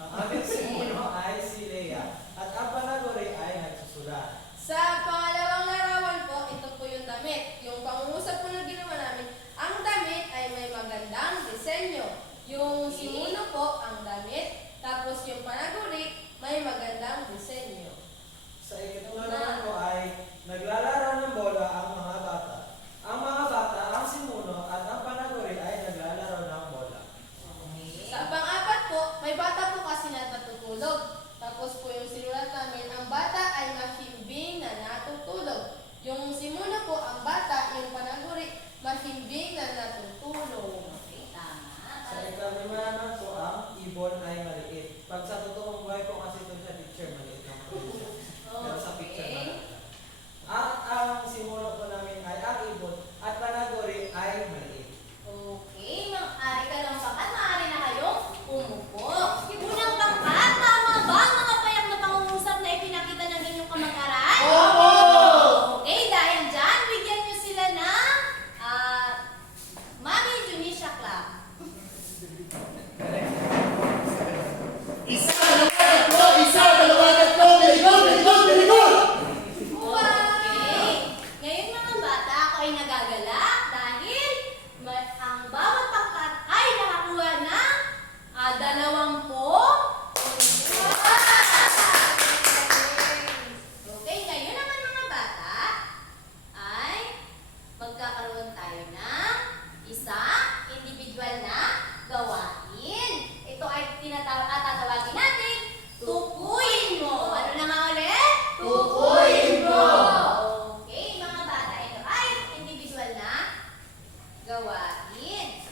Ang aming simuno ay si Lea at ang panaguri ay nagsusulat. Sa pangalawang larawan po, ito po yung damit. Yung pangungusap po na ginawa namin, ang damit ay may magandang disenyo. Yung simuno po, ang damit, tapos yung panaguri, may magandang disenyo. Sa ikatlong larawan po ay naglalaro ng bola ang mga bata. Ang mga bata, ang simuno at ang panaguri ay naglalaro ng bola. Sa pang-apat po, may bata po kasi na natutulog. Tapos po yung sinulat namin, ang bata ay mahimbing na natutulog. Yung simuno po, ang bata, yung panaguri, mahimbing na natutulog. Okay, tama. Sa ikalima naman po, ang ibon ay maliit. Pag sa totoong buhay po kasi ito sa picture, maliit naman po siya. Pero sa picture na lang. At ang simuno po namin ay ang ibon at panaguri ay maliit. Okay, maaari ka lang pakat, maaari na kayong umupo. Unang pangkat, tama ba ang mga payak na pangungusap na ipinakita ng inyong kamag-aral? Opo! Okay, dahil dyan, bigyan nyo sila ng Mami Junisha Club. Isa, dalawa, tatlo! Isa, dalawa, tatlo! Very good, very good, very good! Okay. Ngayon mga bata, ako ay nagagalak dahil ang bawat pangkat ay nakakuha ng 20 Okay, ngayon naman mga bata ay magkakaroon tayo ng isang individual na gawain. Ito ay tatawagin natin, tukuyin mo. Ano na nga ulit? Tukuyin mo. Okay, mga bata, ito ay individual na gawain.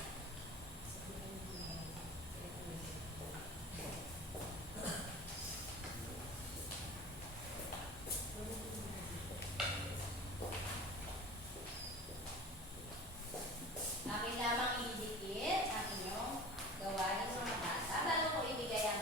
Akin lamang idikit ang inyong gawain mga bata bago ko ibigay ang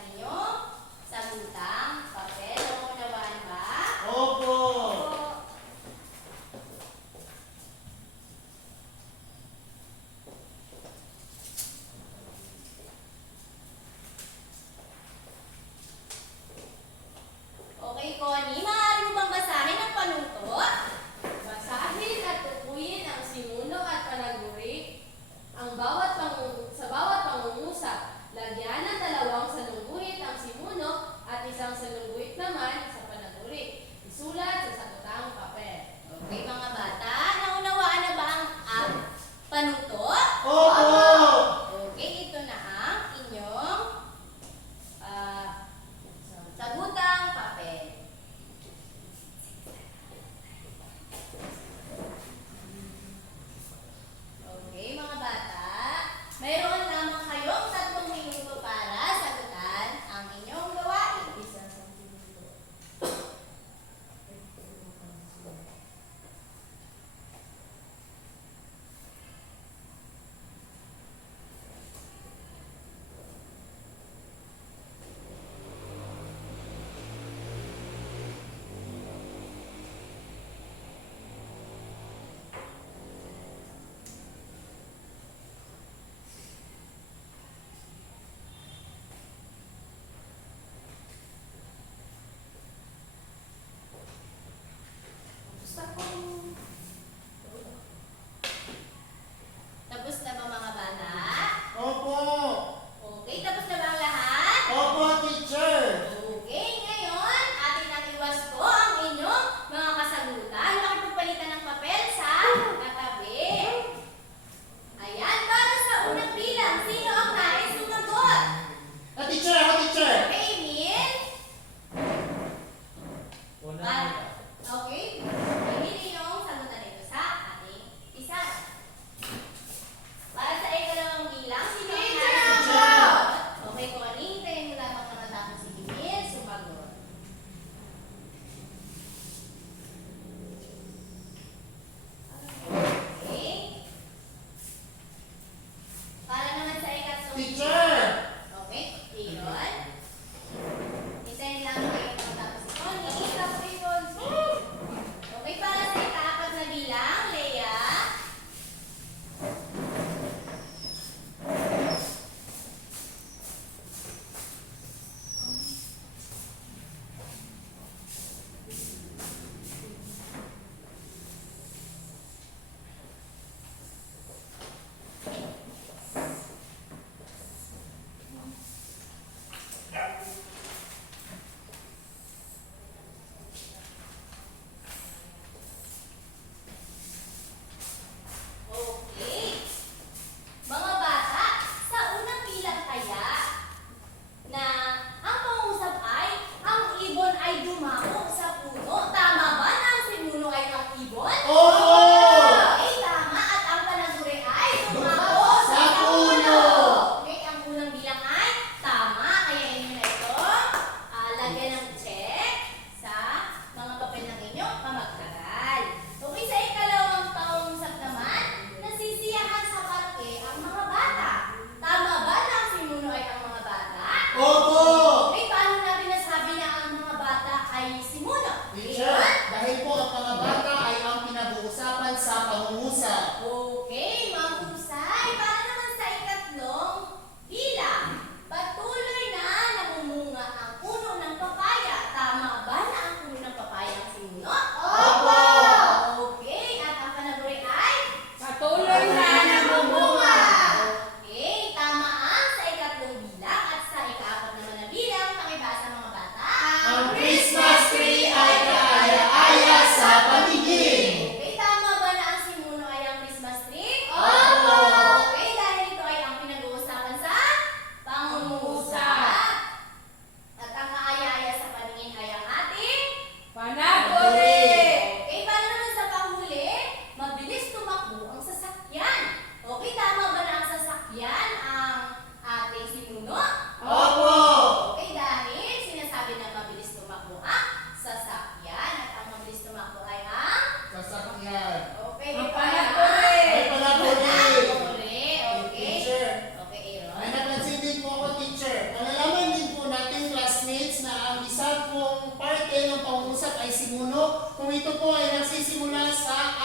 po ay nagsisimula sa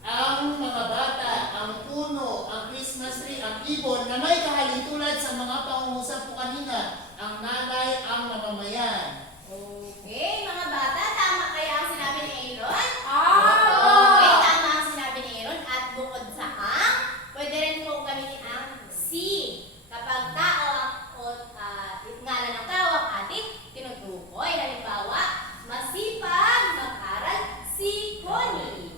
ang mga bata, ang puno, ang Christmas tree, ang ibon na may kahalintulad sa mga pangungusap po kanina, ang nanay, ang mamamayan. Okay, mga bata, tama kaya ang sinabi ni Aaron? Ah! Okay, tama ang sinabi ni Aaron. At bukod sa ang, pwede rin po gamitin ang si. Kapag tao o ngalan ng tao ang ating tinutukoy. Halimbawa, masipag mag-aral si Connie.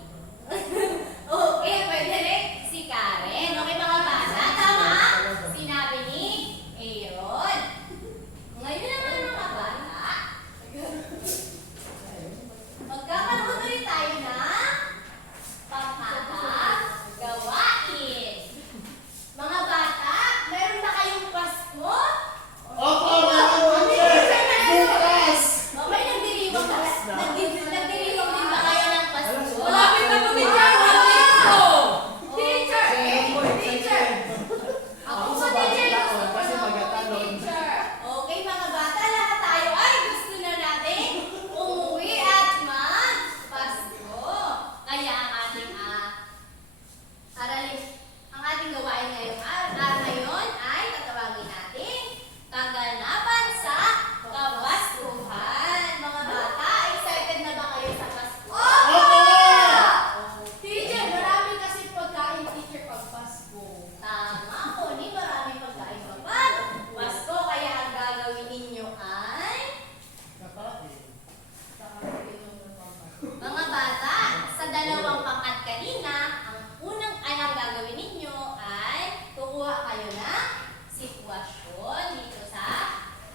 Okay, pwede rin si Karen. Okay, mga bata, tama ang sinabi ni Aaron. Ngayon naman mga bata, magkakaroon ulit tayo ng pangkakagawain. Mga bata, meron na kayong Pasko? Opo, meron po, teacher! Bukas! Okay, nagdiriwang nagdiriwang din ba kayo ng Pasko? Malapit na kami dyan, malapit ko! Teacher! Meron po, Teacher! Ako Ako sa sa teacher, bata, gusto ko kasi na magatalon. teacher. Okay, mga bata, lahat tayo ay gusto na natin umuwi at mag-Pasko. Kaya ang ating aralin, ang ating gawain ngayon ay tatawagin natin kaganapan sa Kapaskuhan. Mga bata, excited na ba kayo sa Pasko? Teacher, marami kasi pagkain, teacher, pag Pasko. Tama po, ni maraming pagkain kapag Pasko. Kaya ang gagawin ninyo ay mga bata, sa dalawang pangkat kanina, ang gagawin ninyo ay kukuha kayo ng sitwasyon dito sa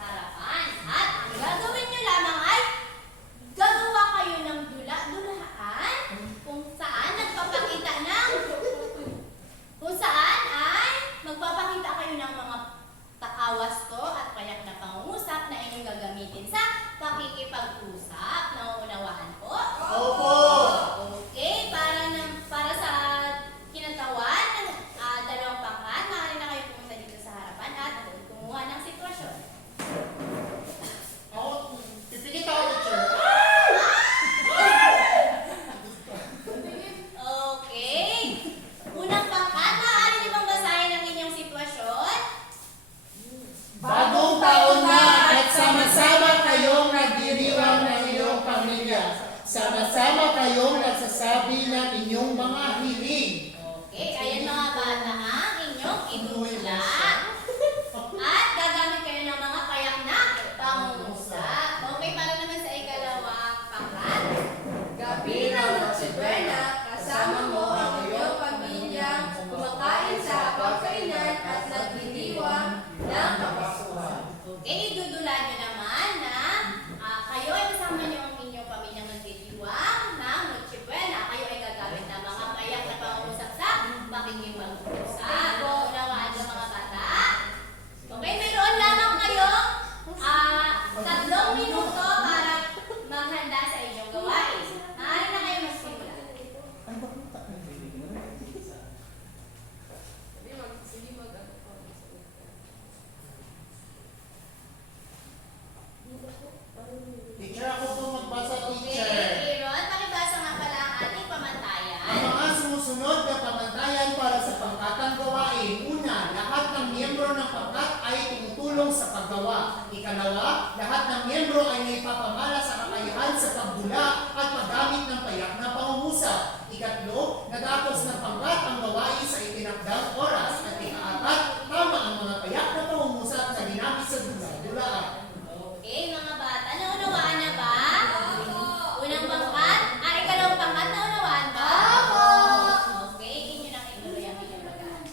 harapan. At ang gagawin nyo lamang ay gagawa kayo ng dula-dulaan kung saan ay magpapakita kayo ng mga pakawasto at payak na pangungusap na inyong gagamitin sa pakikipag-usap. Nauunawaan po? Opo! Okay, para sa kinatawan ng dalawang pangkat, maaari na kayo pumunta dito sa harapan at kumuha ng sitwasyon. Ako, pipikit ako, teacher. Okay. Unang pangkat, maaari niyo bang basahin ang inyong sitwasyon? Bagong taon na at sama-sama kayong nagdiriwang ng iyong pamilya. Sama-sama kayong nagsasabi ng inyong mga hiling. Okay, ayan mga bata ang inyong idula. At gagamit kayo ng mga payak na pangungusap. Okay, para naman sa ikalawang pangkat. Gabi ng Noche Buena, kasama mo ang iyong pamilya, kumakain sa hapagkainan at nagdiriwang ng Kapaskuhan. Okay, idudulan nyo naman na kayo ay kasama nyo ang inyong pamilyang nagdiriwang ng Noche Buena. Kayo ay gagamit ng mga payak na pangungusap sa pakikipag-usap. Unawaan nyo mga bata. Okay, mayroon lamang kayo 3 minuto para maghanda sa inyong gawain. Maaari na kayo magsimula. Teacher, ako po magbasa, Okay, teacher. Aaron, pakibasa nga pala ang ating pamantayan. Ang mga sumusunod na pamantayan para sa pangkatang gawain. Una, lahat ng miyembro ng pangkat ay tumutulong sa paggawa. Ikalawa, lahat ng miyembro ay may papamala sa kakayahan sa pagbula at paggamit ng payak na pangungusap. Ikatlo, natapos ng pangkat ang gawain sa itinakdang oras. At ikaapat, tama ang mga payak na pangungusap na ginamit sa dula-dulaan. Okay, mga bata, naunawaan na ba? Unang pangkat? Ikalawang pangkat, naunawaan ba? Okay, inyo nang ituloy ang inyong pagkaan.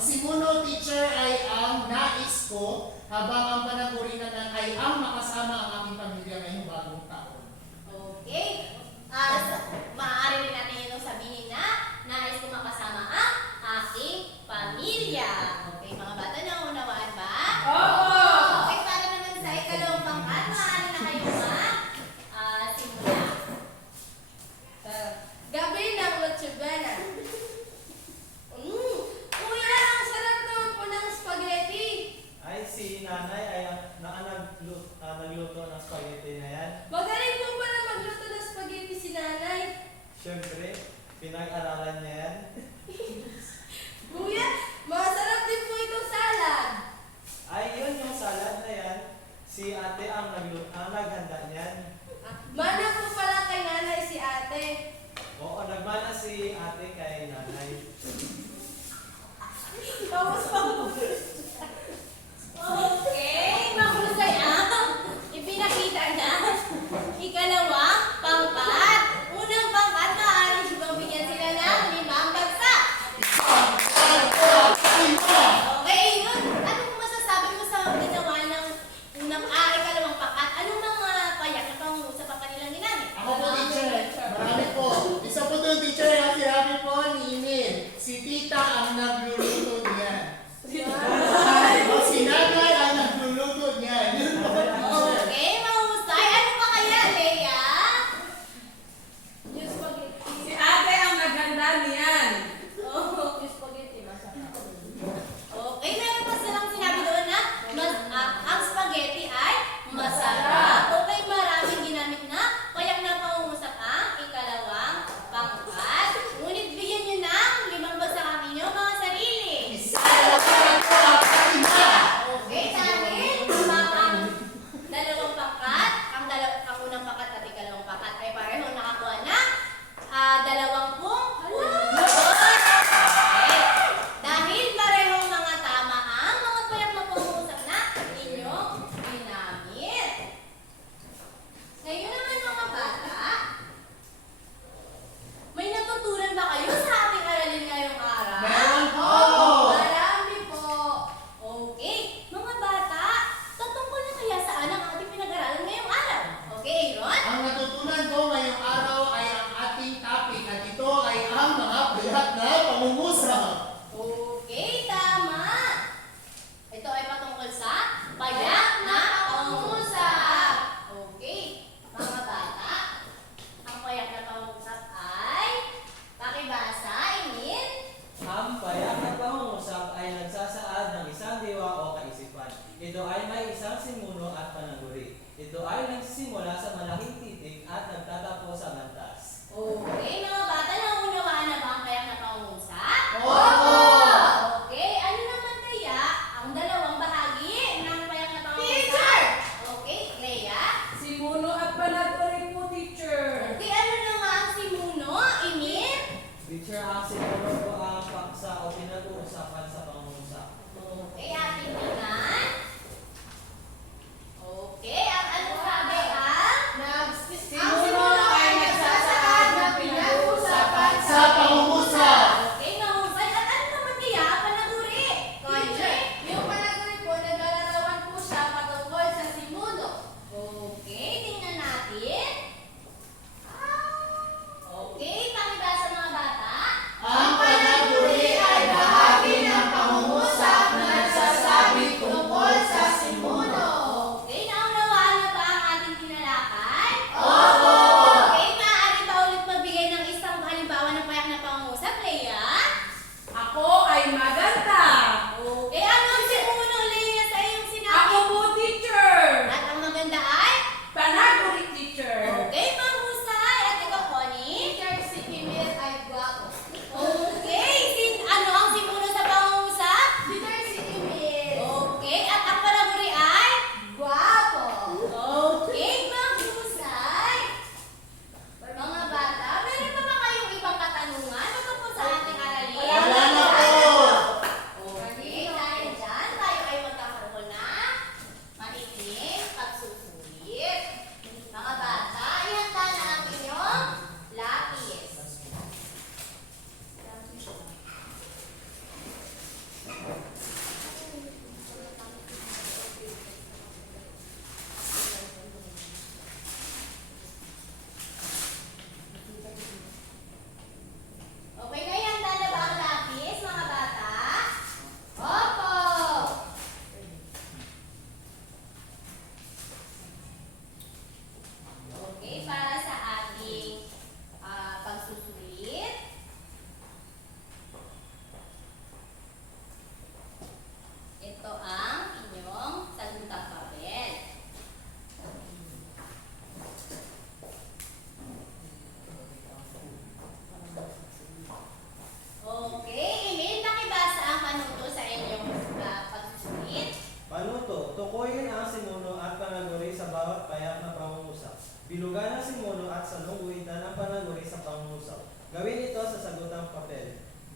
Ang simuno, teacher, ay ang nais ko, habang ang panagurinanan ay ang makasama ang aking pamilya ngayong bagong taon. Okay. Maaari rin natin yung sabihin na nais ko makasama ang aking pamilya. Okay, mga bata, naunawaan ba? Opo! Okay, para naman sa ikalawang pangkat, maaari na kayo simula. Gabi ng Noche Buena. Kuya, ang sarap naman po ng spaghetti. Ay, si nanay ay nagluto ng spaghetti na yan. Magaling po pala magluto ng spaghetti si nanay. Siyempre, pinag-aralan niya yan. Kuya, masarap din po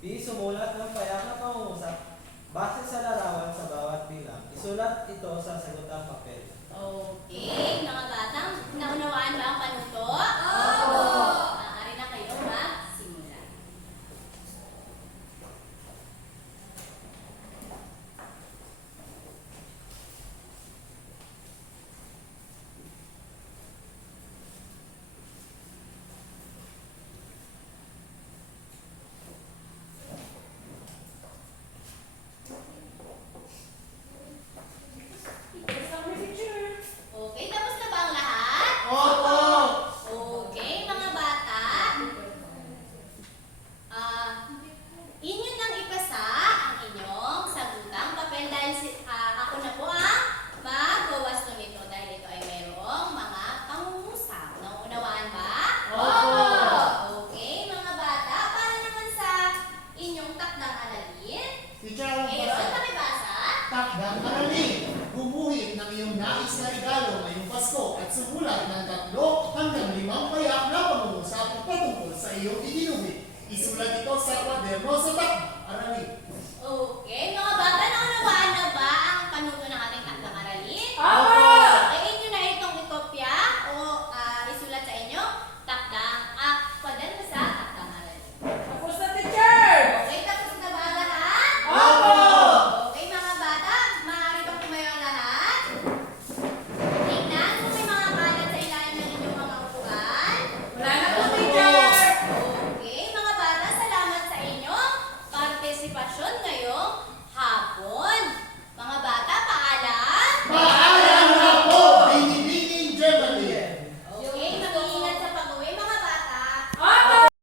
B. Sumulat ng payak na pangungusap base sa larawan sa bawat bilang. Isulat ito sa sagutang papel. Okay, mga batang, naunawaan ba ang panuto? Opo. Maaari na kayo magsimula. Okay, tapos na ba ang lahat? Opo! Okay, mga bata. Inyo nang ipasa ang inyong sagutang papel dahil ako na po ang magwawasto nito dahil ito ay mayroong mga pangungusap. Nauunawaan ba? Opo! Okay, mga bata, para naman sa inyong takdang aralin. Teacher, ako Aaron, basa. pakibasa. Takdang aralin. Gumuhit ng iyong nais na regalo ngayong Pasko at sumulat ng 3 hanggang 5 payak na pangungusap patungkol sa iyong iginuhit. Isulat ito sa kwaderno sa takdang aralin.